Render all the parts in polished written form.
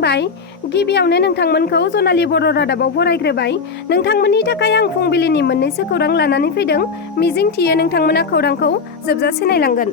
खुलुमबाय गिबियावनो नोंथांमोनखौ जनालि बर' रादाबाव बरायग्रोबाय नोंथांमोननि थाखाय आं फुंबिलिनि मोननैसो खौरां लानानै फैदों मिजिंथियो नोंथांमोना खौरांखौ जोबजासे नायलांगोन।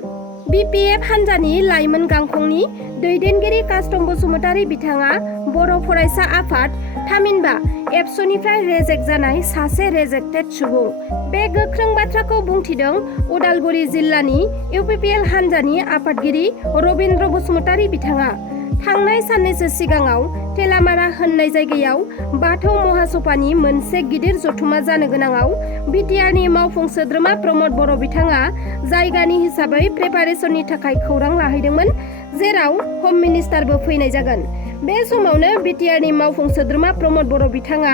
BPF हान्जानि लाइमोन गांखंनि दैदेनगिरि कास्टम बसुमतारी बिथाङा बर' फरायसा आफाद थामहिनबा एबसुनिफ्राय रेजेक्ट जानाय सासे रेजेक्टेड सुबुं। बे गोख्रों बाथ्राखौ बुंथिदों उदालगुरि जिल्लानि UPPL हान्जानि आफादगिरि रबिन्द्र बसुमतारी बिथाङा। थांनाय साननैसो सिगाङाव तेलामारा होननाय जायगायाव बाथौ महासभानि मोनसे गिदिर जथुमा जानो गोनाङाव BTRनि मावफुं सोद्रोमा प्रमद बर' बिथाङा जायगानि हिसाबै प्रिपारेसननि थाखाय खौरां लाहैदोंमोन, जेराव हम मिनिस्टारबो फैनाय जागोन। बे समावनो BTRनि मावफुं सोद्रोमा प्रमद बर' बिथाङा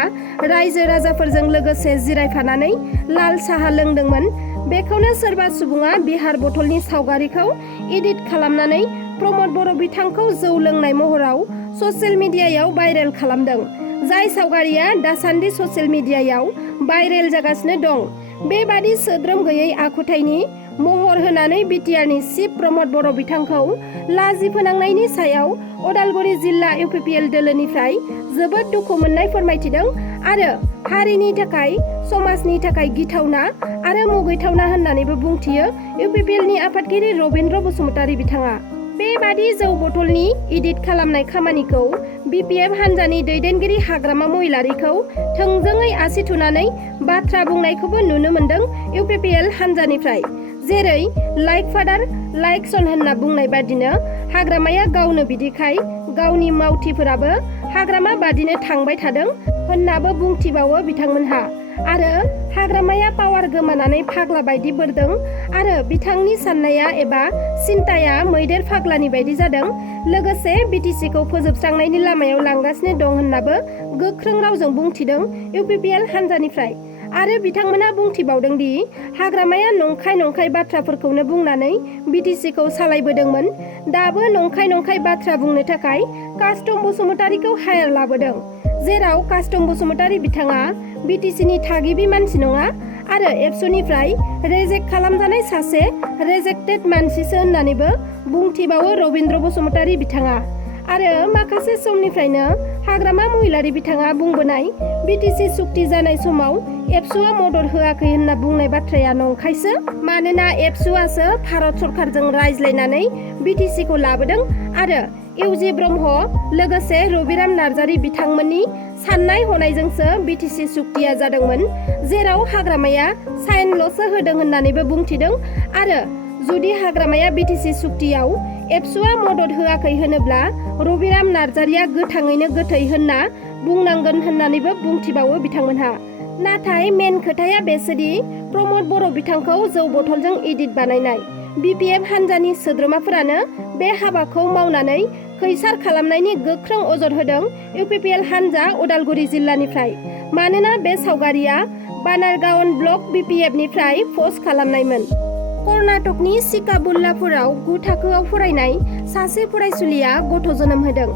रायजो राजाफोरजों लोगोसे जिरायफानानै लाल साहा लोंदोंमोन। बेखौनो सोरबा सुबुङा बिहार बथलनि सावगारिखौ एडिट खालामनानै प्रमद बर' बिथांखौ जौ लोंनाय महराव ससियेल मिडियायाव भाइरेल खालामदों। जाय सावगारिया दासान्दि ससियेल मिडियायाव भाइरेल जागासिनो दं। बेबादि सोद्रोम गैयै आखुथायनि महर होनानै BTRनि चिफ प्रमद बर' बिथांखौ लाजि फोनांनायनि सायाव उदालगुरि जिल्ला UPPL दोलोनिफ्राय जोबोद दुखु मोननाय फोरमायथिदों आरो हारिनि थाखाय समाजनि थाखाय गिथावना आरो मुगैथावना होननानैबो बुंथियो UPPLनि आफादगिरि रबिन्द्र बसुमतारी बिथाङा। बेबादि जौ बथलनि एडिट खालामनाय खामानिखौ BPF हान्जानि दैदेनगिरि हाग्रामा महिलारिखौ थोंजोङै आसि थुनानै बाथ्रा बुंनायखौबो नुनो मोनदों UPPL हान्जानिफ्राय। जेरै लाइक फादार लाइक सन होनना बुंनाय बादिनो हाग्रामाया गावनो बिदिखाय गावनि मावथिफोराबो हाग्रामा बादिनो थांबाय थादों होननाबो बुंथिबावो बिथांमोनहा। आरो हाग्रामाया पावार गोमानानै फाग्ला बायदि बोरदों आरो बिथांनि साननाया एबा सिन्ताया मैदेर फाग्लानि बायदि जादों। लोगोसे BTCखौ फोजोबस्रांनायनि लामायाव लांगासिनो दं होननाबो गोख्रों रावजों बुंथिदों UPPL हान्जानिफ्राय। आरो बिथांमोना बुंथिबावदों दि हाग्रामाया नंखाय बाथ्राफोरखौनो बुंनानै BTCखौ सालायबोदोंमोन। दाबो नंखाय बाथ्रा बुंनो थाखाय कास्टम बसुमतारीखौ हायार लाबोदों। जेराव कास्टम बसुमतारी बिथाङा BTCनि थागिबि मानसि नङा आरो एबसुनिफ्राय रेजेक्ट खालामजानाय सासे रेजेक्टेड मानसिसो होननानैबो बुंथिबावो रबिन्द्र बसुमतारी बिथाङा। आरो माखासे समनिफ्रायनो हाग्रामा महिलारि बिथाङा बुंबोनाय BTC सुक्ति जानाय समाव एबसुआ मदद होआखै होनना बुंनाय बाथ्राया नंखायसो। मानोना एबसुआसो भारत सरकारजों रायज्लायनानै BTCखौ लाबोदों आरो इउजि ब्रह्म लोगोसे रबिराम नार्जारी बिथांमोननि साननाय हनायजोंसो BTC सुक्तिया जादोंमोन। जेराव हाग्रामाया साइनल'सो होदों होननानैबो बुंथिदों। आरो जुदि हाग्रामाया BTC सुक्तियाव एबसुआ मदद होआखै होनोब्ला रबिराम नार्जारीया गोथाङैनो गोथै होनना बुंनांगोन होननानैबो बुंथिबावो बिथांमोनहा। नाथाय मेन खोथाया बेसोदि प्रमद बर' बिथांखौ जौ बथलजों एडिट बानायनाय BPF हान्जानि सोद्रोमाफोरानो बे हाबाखौ मावनानै खैसार खालामनायनि गोख्रों अजद होदों UPPL हान्जा उदालगुरि जिल्लानिफ्राय। मानोना बे सावगारिया बानारगावन ब्लक BPFनिफ्राय पस्ट खालामनायमोन। कर्नाटकनि चिकाबुल्लापुराव 9 थाखोआव फरायनाय सासे फरायसुलिया गथ' जोनोम होदों।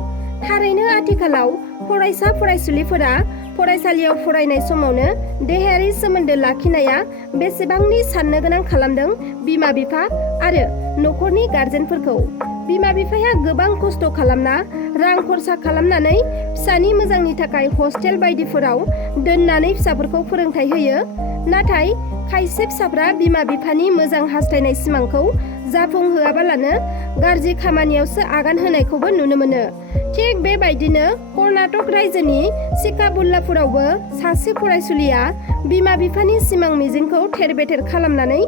थारैनो आथिखालाव फरायसा फरायसुलिफोरा फरायसालियाव फरायनाय समावनो देहायारि सोमोन्दो लाखिनाया बेसेबांनि साननो गोनां खालामदों बिमा बिफा आरो न'खरनि गार्जेनफोरखौ। बिमा बिफाया गोबां खस्थ' खालामना रां खरसा खालामनानै फिसानि मोजांनि थाखाय हस्टेल बायदिफोराव दोननानै फिसाफोरखौ फोरोंथाय होयो। नाथाय खायसे फिसाफ्रा बिमा बिफानि मोजां हास्थायनाय सिमांखौ जाफुंहोआबालानो गाज्रि खामानियावसो आगान होनायखौबो नुनो मोनो। थिग बेबायदिनो कर्नाटक रायजोनि चिकाबुल्लापुरावबो सासे फरायसुलिया बिमा बिफानि सिमां मिजिंखौ थेर बेथेर खालामनानै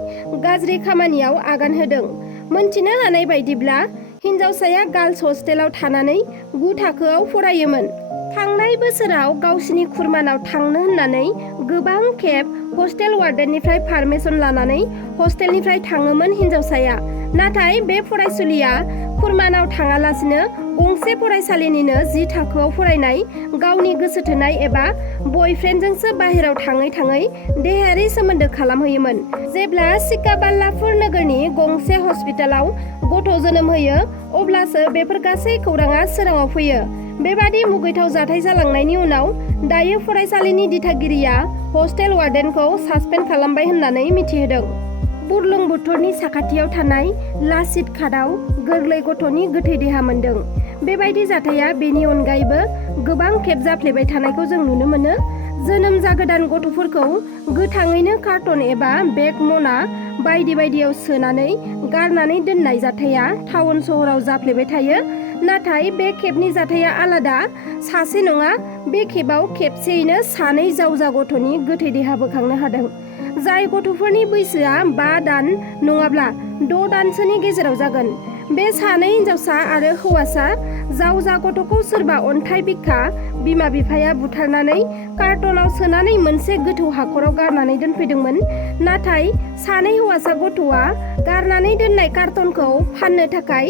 गाज्रि खामानियाव आगान होदों। मोनथिनो हानाय बायदिब्ला हिन्जावसाया गार्लस हस्टेलाव थानानै 9 थाखोआव फरायोमोन। थांनाय बोसोराव गावसिनि खुरमानाव थांनो होननानै गोबां खेब हस्टेल वार्डेननिफ्राय पारमिसन लानानै हस्टेलनिफ्राय थाङोमोन हिन्जावसाया। नाथाय बे फरायसुलिया खुरमानाव थाङालासिनो गंसे फरायसालिनिनो 10 थाखोआव फरायनाय गावनि गोसो थोनाय एबा बयफ्रेन्डजोंसो बाहेराव थाङै देहायारि सोमोन्दो खालामहैयोमोन। जेब्ला चिकाबाल्लापुर नोगोरनि गंसे हस्पिटालाव गथ' जोनोम होयो अब्लासो बेफोर गासै खौराङा सोराङाव फैयो। बेबादि मुगैथाव जाथाय जालांनायनि उनाव दायो फरायसालिनि दिथागिरिया हस्टेल वार्डेनखौ सासपेन्ड खालामबाय होननानै मिथिहोदों। बुरलुंबुथुरनि साखाथियाव थानाय लाचित घाटआव गोरलै गथ'नि गोथै देहा मोनदों। बेबायदि जाथाया बेनि अनगायैबो गोबां खेब जाफ्लेबाय थानायखौ जों नुनो मोनो। जोनोम जागोदान गथ'फोरखौ गोथाङैनो कार्टन एबा बेग मना बायदि बायदियाव सोनानै गारनानै दोननाय जाथाया टाउन सहराव जाफ्लेबाय थायो। नाथाय बे खेबनि जाथाया आलादा। सासे नङा, बे खेबाव खेबसेयैनो सानै जावजा गथ'नि गोथै देहा बोखांनो हादों। जाय गथ'फोरनि बैसोआ 5 दान नङाब्ला 6 दानसोनि गेजेराव जागोन। बे सानै हिनजावसा आरो हौवासा जावजा गथ'खौ सोरबा अन्थाइ बिखा बिमा बिफाया बुथारनानै कार्टनाव सोनानै मोनसे गोथौ हाखराव गारनानै दोनफैदोंमोन। नाथाय सानै हौवासा गथ'आ गारनानै दोननाय कार्टनखौ फाननो थाखाय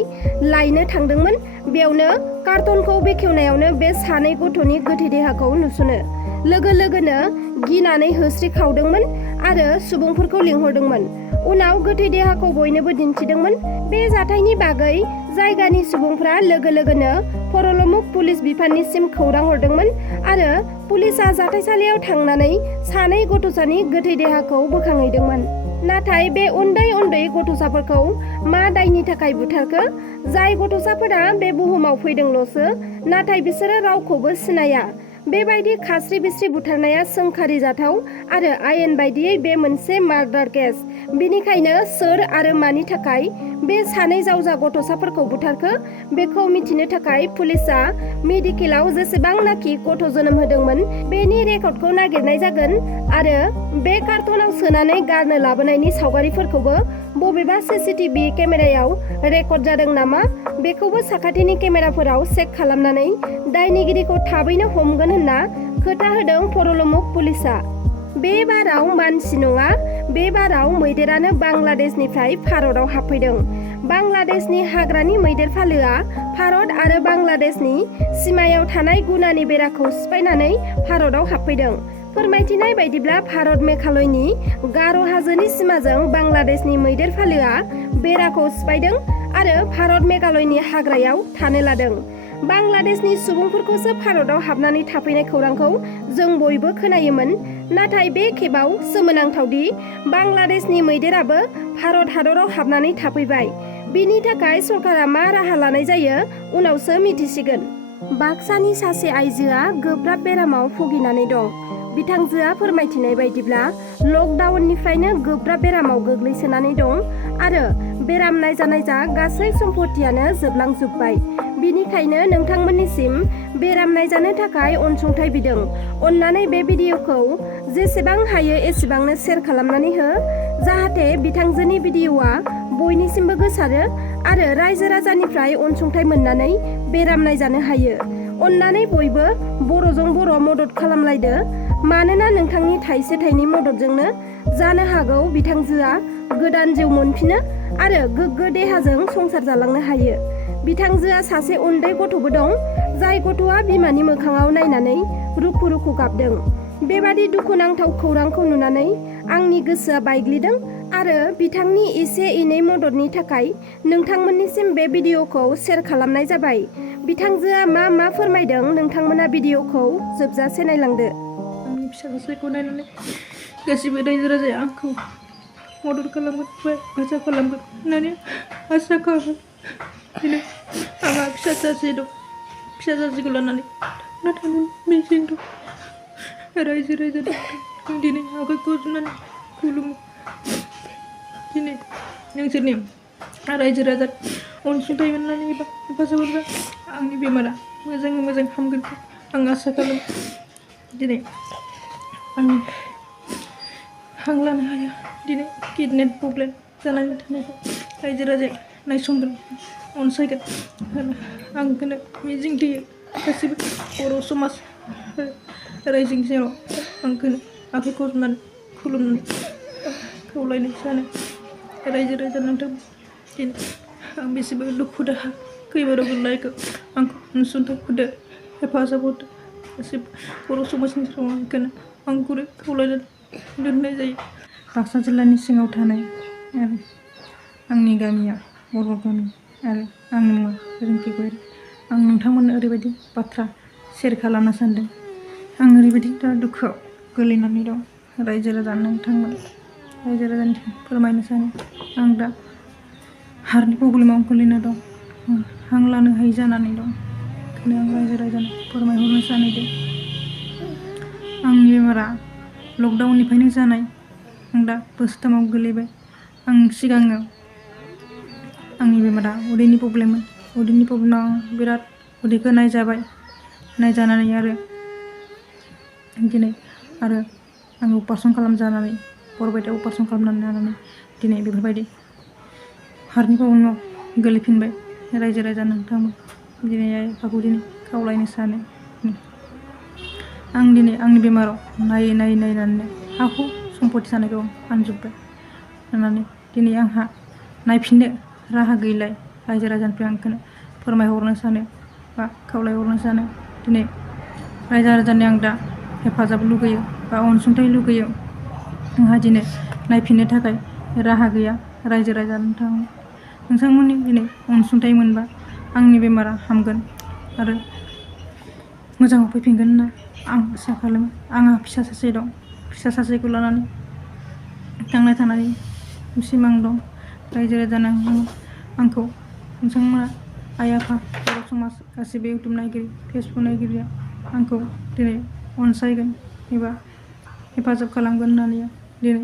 लायनो थांदोंमोन। बेयावनो कार्टनखौ बेखेवनायावनो बे सानै गथ'नि गोथै देहाखौ नुसनो। लोगो लोगोनो गिनानै होस्रिखावदोंमोन आरो सुबुंफोरखौ लिंहरदोंमोन। उनाव गोथै देहाखौ बयनोबो दिन्थिदोंमोन। बे जाथायनि बागै जायगानि सुबुंफ्रा लोगो लोगोनो परलमुख पुलिस बिफाननिसिम खौरां हरदोंमोन आरो पुलिसआ जाथायसालियाव थांनानै सानै गथ'सानि गोथै देहाखौ बोखांहैदोंमोन। नाथाय बे उन्दै उन्दै गथ'साफोरखौ मा दायनि थाखाय बुथारखो? जाय गथ'साफोरा बे बुहुमाव फैदोंल'सो, नाथाय बिसोरो रावखौबो सिनाया। बेबायदि खास्रि बिस्रि बुथारनाया सोंखारि जाथाव आरो आयेन बायदियै बे मोनसे मार्डार केस। बेनिखायनो सोर आरो मानि थाखाय बे सानै जावजा गथ'साफोरखौ बुथारखो बेखौ मिथिनो थाखाय पुलिसआ मेडिकेलाव जेसेबांनाखि गथ' जोनोम होदोंमोन बेनि रेकर्डखौ नागिरनाय जागोन आरो बे कार्टनाव सोनानै गारनो लाबोनायनि सावगारिफोरखौबो बबेबा सीसीटीवी केमेरायाव रेकर्ड जादों नामा बेखौबो साखाथिनि केमेराफोराव चेक खालामनानै दायनिगिरिखौ थाबैनो हमगोन होनना खोथा होदों परलमुख पुलिसआ। बे बाराव मानसि नङा, बे बाराव मैदेरानो बांलादेशनिफ्राय भारतआव हाबफैदों। बांलादेशनि हाग्रानि मैदेर फालोआ भारत आरो बांलादेशनि सिमायाव थानाय गुनानि बेराखौ सिफायनानै भारतआव हाबफैदों। फोरमायथिनाय बायदिब्ला भारत मेघालयनि गार' हाजोनि सिमाजों बांलादेशनि मैदेर फालोआ बेराखौ सिफायदों आरो भारत मेघालयनि हाग्रायाव थानो लादों। बांलादेशनि सुबुंफोरखौसो भारतआव हाबनानै थाफैनाय खौरांखौ जों बयबो खोनायोमोन। नाथाय बे खेबाव सोमोनांथावदि बांलादेशनि मैदेराबो भारत हादराव हाबनानै थाफैबाय। बिनि थाखाय सरकारा मा राहा लानाय जायो उनावसो मिथिसिगोन। बाक्सानि सासे आइजोआ गोब्राब बेरामाव भुगिनानै दं। बिथांजोआ फोरमायथिनाय बायदिब्ला लकडाउननिफ्रायनो गोब्राब बेरामाव गोग्लैसोनानै दं आरो बेराम नायजा नायजा गासै सम्पथियानो जोबलांजोब्बाय। बिनिखायनो नोंथांमोननिसिम बेराम नायजानो थाखाय अनसुंथाइ बिदों। अन्नानै बे भिडिअखौ जेसेबां हायो एसेबांनो शेयार खालामनानै हो, जाहाथे बिथांजोनि भिडिअआ बयनिसिमबो गोसारो आरो रायजो राजानिफ्राय अनसुंथाइ मोननानै बेराम नायजानो हायो। अन्नानै बयबो बर'जों बर' मदद खालामलायदो, मानोना नोंथांनि थाइसे थाइनै मददजोंनो जानो हागौ बिथांजोआ गोदान जिउ मोनफिनो आरो गोग्गो देहाजों संसार जालांनो हायो। बिथांजोआ सासे उन्दै गथ'बो दं, जाय गथ'आ बिमानि मोखाङाव नायनानै रुखु रुखु गाबदों। बेबादि दुखुनांथाव खौरांखौ नुनानै आंनि गोसोआ बायग्लिदों आरो बिथांनि एसे एनै मददनि थाखाय नोंथांमोननिसिम बे भिडिअखौ शेयार खालामनाय जाबाय। बिथांजोआ मा फोरमायदों नोंथांमोना भिडिअखौ जोबजासे नायलांदो। आंनि फिसाजोखौ नायनानै गासिबो रायजो राजाया आंखौ मदद खालामगोन, हेफाजाब खालामगोन होननानै आसा खालामो। दिनै आंहा फिसा सासे दं, फिसा सासेखौ लानानै थांना थानो मिजिं दं। रायजो राजा दिनै आखाइखौ जुनानै खुलुमो। दिनै नोंसोरनि रायजो राजा अनसुंथाइ मोननानै एबा हेफाजाब मोनबा आंनि बेमारा मोजाङै मोजां हामगोनखौ आं आसा खालामो। दिनै आंनि हां लानो हाया, दिनै किडनि प्रब्लेम जानानै थानायखौ रायजो राजाया नायसंगोन, अनसायगोन होनना आंखौनो मिजिंथियो। गासिबो बर' समाज रायजोनि सायाव आंखौनो आखाइखौ जुनानै खुलुमनानै खावलायनाय सानो। रायजो राजा नोंथां, दिनै आं बेसेबा दुखु दाहा खैफोदाव गोग्लैनायखौ आंखौ अनसुंथाइ होदो, हेफाजाब होदो। गासिबो बर' समाजनि सायाव आंखौनो आंखौनो खावलायनानै दोननाय जायो। बाक्सा जिल्लानि सिङाव थानाय आरो आंनि गामिया बर' गामि आरो आंनि मुङा रिंकि गयारि। आं नोंथांमोननो ओरैबायदि बाथ्रा शेयार खालामनो सानदों। आं ओरैबायदि दा दुखुआव गोलैनानै दं। रायजो राजा नोंथांमोन रायजो राजानि फोरमायनो सानो। आं दा हार्टनि प्रब्लेमाव गोलैना दं। हां लानो हायि जानानै दं। ओंखायनो आं रायजो राजानो फोरमायहरनो सानोदि आंनि बेमारा लकडाउननिफ्रायनो जानाय। आं दा बोसोरथामाव गोलैबाय। आं सिगाङो आंनि बेमारा उदैनि प्रब्लेममोन। उदैनि प्रब्लेमाव बिराद उदैखौ नायजाबाय। नायजानानै आरो दिनै आरो आं अपारेसन खालामजानानै बरपेटायाव अपारेसन खालामनानै लानानै दिनै बेफोरबायदि हार्टनि प्रब्लेमाव गोलैफिनबाय। रायजो राजा नोंथांमोन दिनै आइ आफाखौ दिनै खावलायनो सानो। आं दिनै आंनि बेमाराव नायनानै हा हु सम्पति जानायखौ फानजोब्बाय होननानै दिनै आंहा नायफिननो राहा गैलाय। रायजो राजानिफ्राय आं बेखौनो फोरमायहरनो सानो बा खावलायहरनो सानो। दिनै रायजो राजानि आं दा हेफाजाब लुगैयो बा अनसुंथाइ लुगैयो। आंहा दिनै नायफिननो थाखाय राहा गैया। रायजो राजा नोंथांमोननि दिनै अनसुंथाइ मोनबा आंनि बेमारा हामगोन आरो मोजाङाव फैफिनगोन होनना आं आसा खालामो। आंहा फिसा सासे दं। फिसा सासेखौ लानानै थांना थानायनि सिमां दं। रायजो राजा आंखौ नोंथांमोना आइ आफा बर' समाज गासिबो इउटुब नायगिरि फेसबुक नायगिरिया आंखौ दिनै अनसायगोन एबा हेफाजाब खालामगोन होननानै दिनै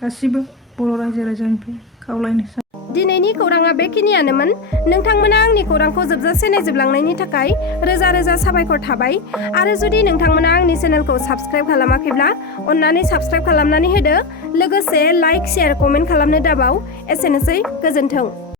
गासिबो बर' रायजो राजानिफ्राय खावलायनो सानो। दिनैनि खौराङा बेखिनियानोमोन। नोंथांमोना आंनि खौरांखौ जोबजासे नायजोबलांनायनि थाखाय रोजा रोजा साबायखर थाबाय। आरो जुदि नोंथांमोना आंनि चेनेलखौ साबस्क्राइब खालामाखैब्ला अन्नानै साबस्क्राइब खालामनानै होदो। लोगोसे लाइक शेयार कमेन्ट खालामनो दाबाव। एसेनोसै, गोजोन्थों।